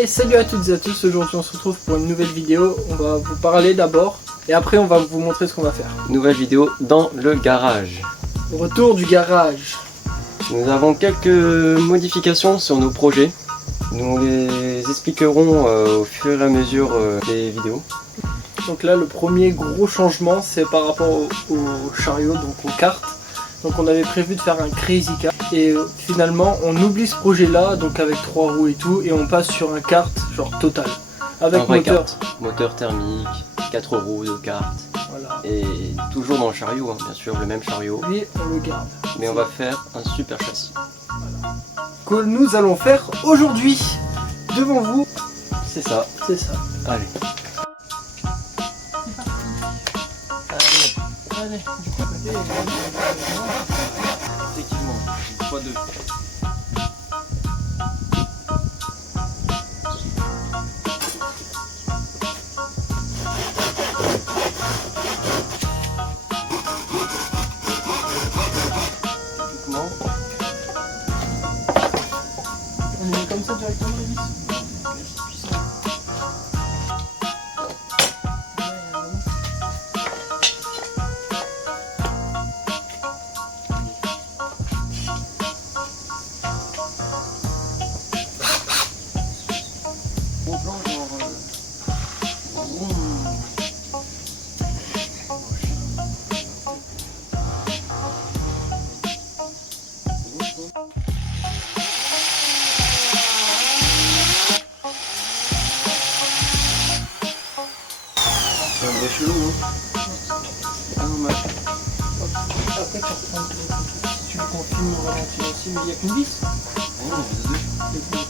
Et salut à toutes et à tous, aujourd'hui on se retrouve pour une nouvelle vidéo. On va vous parler d'abord et après on va vous montrer ce qu'on va faire. Nouvelle vidéo dans le garage. Retour du garage. Nous avons quelques modifications sur nos projets. Nous les expliquerons au fur et à mesure des vidéos. Donc là le premier gros changement c'est par rapport au chariot, donc aux cartes. Donc on avait prévu de faire un crazy kart et finalement on oublie ce projet là, donc avec 3 roues et tout, et on passe sur un kart genre total. Avec moteur. Moteur thermique, 4 roues de kart. Voilà. Et toujours dans le chariot, hein, bien sûr, le même chariot. Lui on le garde. Mais on va faire un super châssis. Voilà. Que nous allons faire aujourd'hui devant vous. C'est ça. C'est ça. Allez. Allez, du coup, Effectivement, fois 2. on est comme ça directement les vis. C'est un vrai chelou, hein. Ah non, mais... Après tu reprends si tu veux qu'on filme au ralenti aussi, mais il n'y a qu'une vis. Ah non, il y en a deux.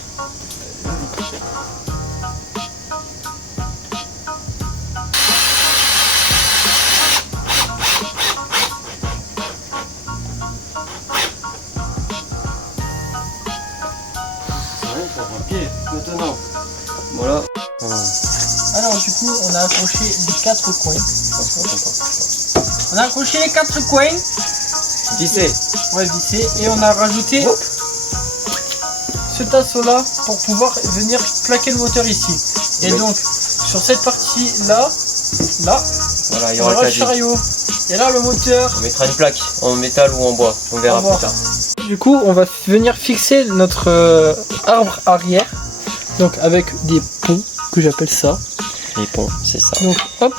Maintenant, voilà. Alors du coup on a accroché les 4 coins. On a accroché les 4 coins. Vissé. Ouais, vissé. Et on a rajouté ce tasseau là pour pouvoir venir plaquer le moteur ici. Et donc sur cette partie là, Voilà, il y on aura aura le le chariot. Et là le moteur. On mettra une plaque en métal ou en bois. On verra plus tard. Du coup on va venir fixer notre arbre arrière. Donc avec des ponts que j'appelle ça. Les ponts, c'est ça. Donc hop.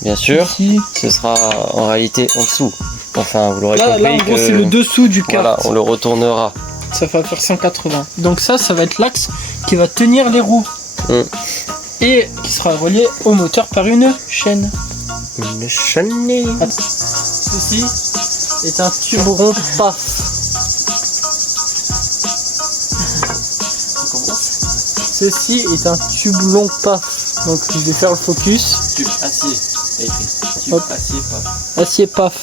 Bien sûr, Ici. ce sera en réalité en dessous. Enfin, vous l'aurez Là compris. en gros c'est le dessous du kart. Voilà, on le retournera. Ça va faire 180. Donc ça va être l'axe qui va tenir les roues. Et qui sera relié au moteur par une chaîne. Une chaîne. Ceci est un tube rond PAF. Ceci est un tube long PAF. Donc je vais faire le focus. Tube acier. Écrit. Tube Hop. acier, pas. Acier PAF.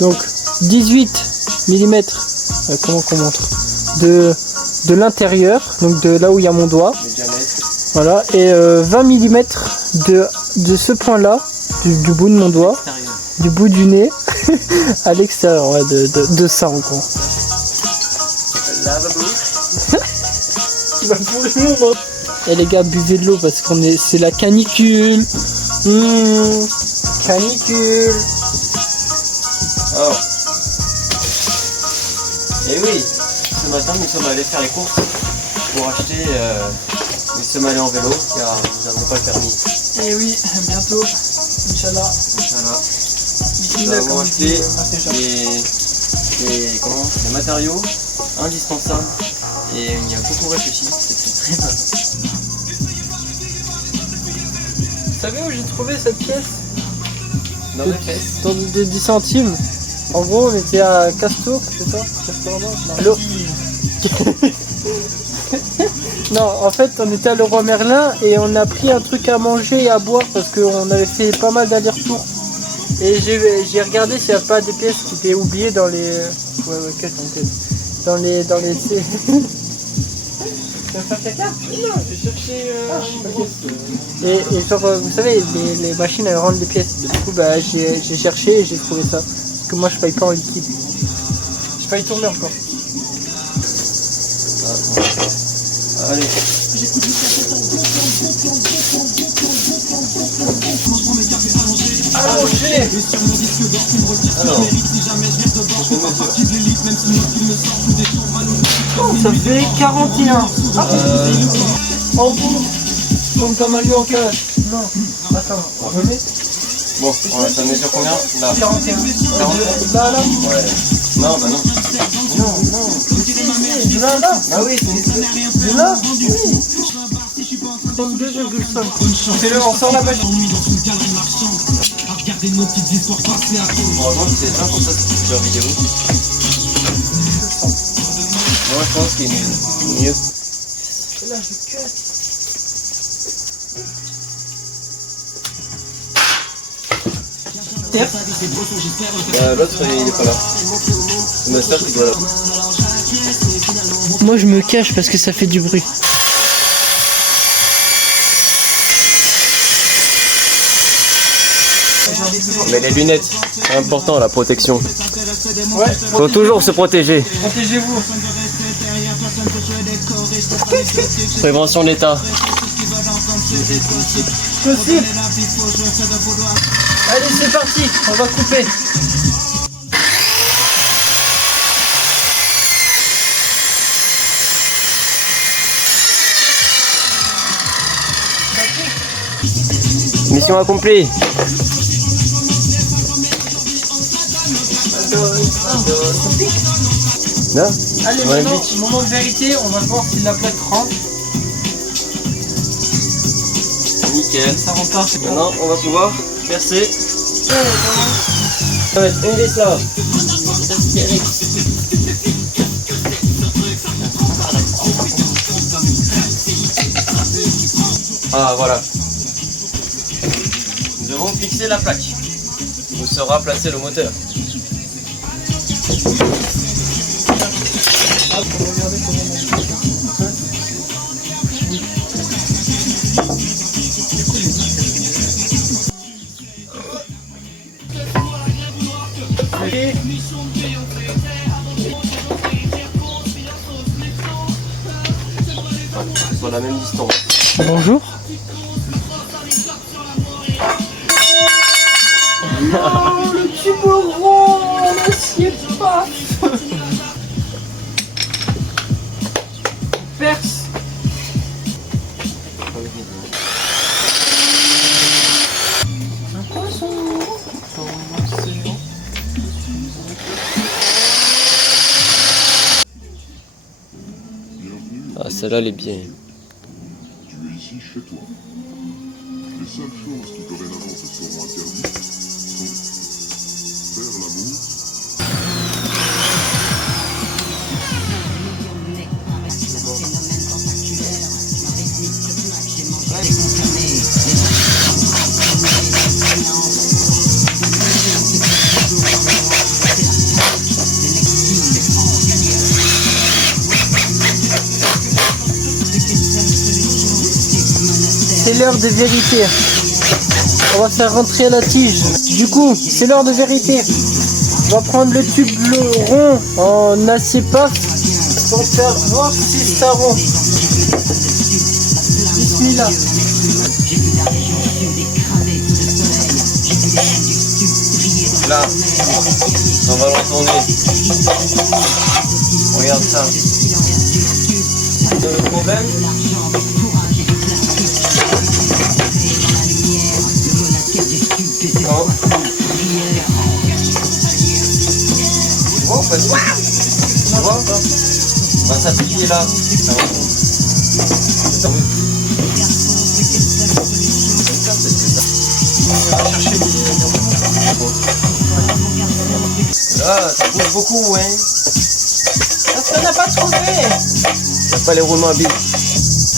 Donc 18 mm. Comment qu'on montre de l'intérieur, donc de là où il y a mon doigt. Le diamètre. Voilà. Et 20 mm de ce point là, du bout de mon doigt. Extérieur. Du bout du nez à l'extérieur, ouais, de ça en gros. Tu vas pourrir mon monde. Et les gars, buvez de l'eau parce c'est la canicule. Canicule. Alors. Et oui, ce matin nous sommes allés faire les courses pour acheter. Nous sommes allés en vélo car nous n'avons pas le permis. Et oui, bientôt. Inch'Allah. Inch'Allah. Nous Bismillah, avons comme acheté dit, les matériaux indispensables et on y a beaucoup réfléchi. C'était très mal. Vous savez où j'ai trouvé cette pièce? Dans mes fesses. Dans des 10 centimes. En gros, on était à Casto, c'est ça? Allô? Non, en fait, on était à Leroy Merlin et on a pris un truc à manger et à boire parce qu'on avait fait pas mal d'allers-retours. Et j'ai regardé s'il n'y a pas des pièces qui étaient oubliées dans les... Ouais, caisse. Dans les... Tu vas faire caca? Non, j'ai cherché... Et genre, vous savez, les machines elles rendent des pièces. Du coup, bah, j'ai cherché et j'ai trouvé ça. Parce que moi, je paye pas en liquide. Je paye tourner encore. Allez. Allongez. Alors, Oh, ça fait 41. En bout. Comme t'as mal eu en cage. Non. Attends, on remet. bon, ça mesure combien? Là. 41. 41. Là, là. Ouais. Non, bah non. Là, là. Ah oui, c'est De là. Oui. 32,5. Fais-le, on sort la machine. Heureusement que c'est ça, comme ça c'est plusieurs vidéos. Moi je pense qu'il est mieux. Et là, je cut. L'autre il est pas là. Le master il doit là. Moi, je me cache parce que ça fait du bruit. Mais les lunettes, c'est important la protection. Ouais. Faut toujours se protéger. Protégez-vous. Prévention de l'État. Possible. Allez, c'est parti. On va couper. Mission accomplie. Là. Allez, Ouais, maintenant, vite. moment de vérité, on va voir si la plaque rentre. Nickel. Ça rentre pas. Maintenant on va pouvoir percer. Ça va être une vis là. Ah voilà. Nous devons fixer la plaque où sera placé le moteur. Ah, faut regarder comment on fait. Allez. Sur la même distance. Bonjour. Oh, le tube rond, l'acier pas. Perce. Un poisson. Ah celle-là elle est bien. Tu es ici chez toi. Les seules choses qui dorénavant te seront interdites sont faire l'amour, C'est l'heure de vérité. On va faire rentrer la tige. Du coup, c'est l'heure de vérité. On va prendre le tube rond en acier paf pour faire voir si ça rond. Bismillah. Là, on va le retourner. Regarde ça. Le problème, non. Tu vois ou pas? Tu vois? Bah, ça pique là. Là, ça bouge beaucoup, hein. Parce qu'on n'a pas trouvé. T'as pas les roulements à billes.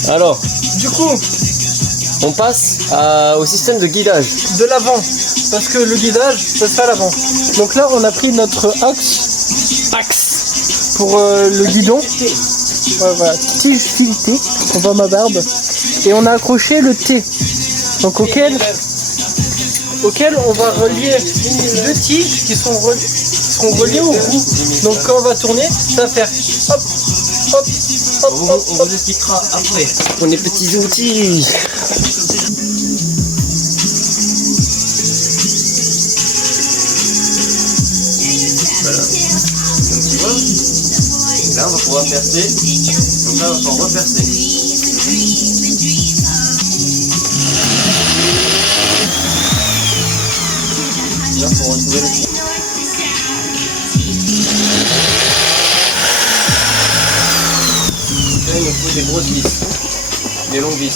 Alors, Du coup, on passe au système de guidage. de l'avant. Parce que le guidage, ça se fait à l'avant. Donc là, on a pris notre axe pour le guidon. Ouais, voilà, tige filetée. On voit ma barbe. Et on a accroché le T. Donc auquel on va relier deux tiges qui seront reliées au roue. Donc quand on va tourner, ça va faire hop, hop, hop, On hop, vous expliquera après. On est petits outils. Voilà. Donc tu vois, là on va pouvoir percer. Donc là on va repercer. Là pour retrouver le fil. Là il nous faut des grosses vis, des longues vis.